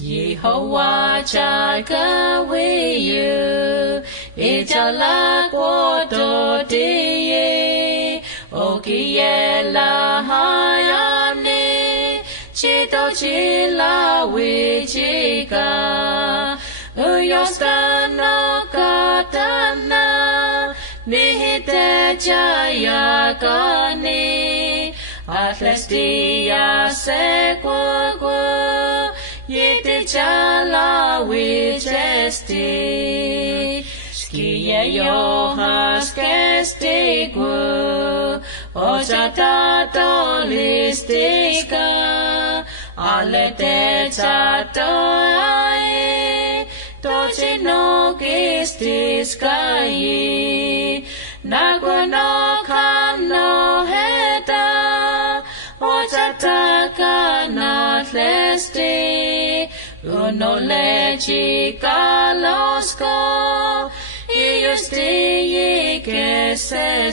Yehovah Jireh with you, Ijala Quoto Dee, Okiela Hayane, Chito Chila Wichika, Uyostano Katana, Nihite Jayakani, Atlestia Sequo. Yete chala wichesti, skia yohas kestiku, ochata tolistika, alete chato ai, tochino kistiskai, naguano kamno heta, ochata kanatlesti. Uno lechi kalosco, y yo estoy que se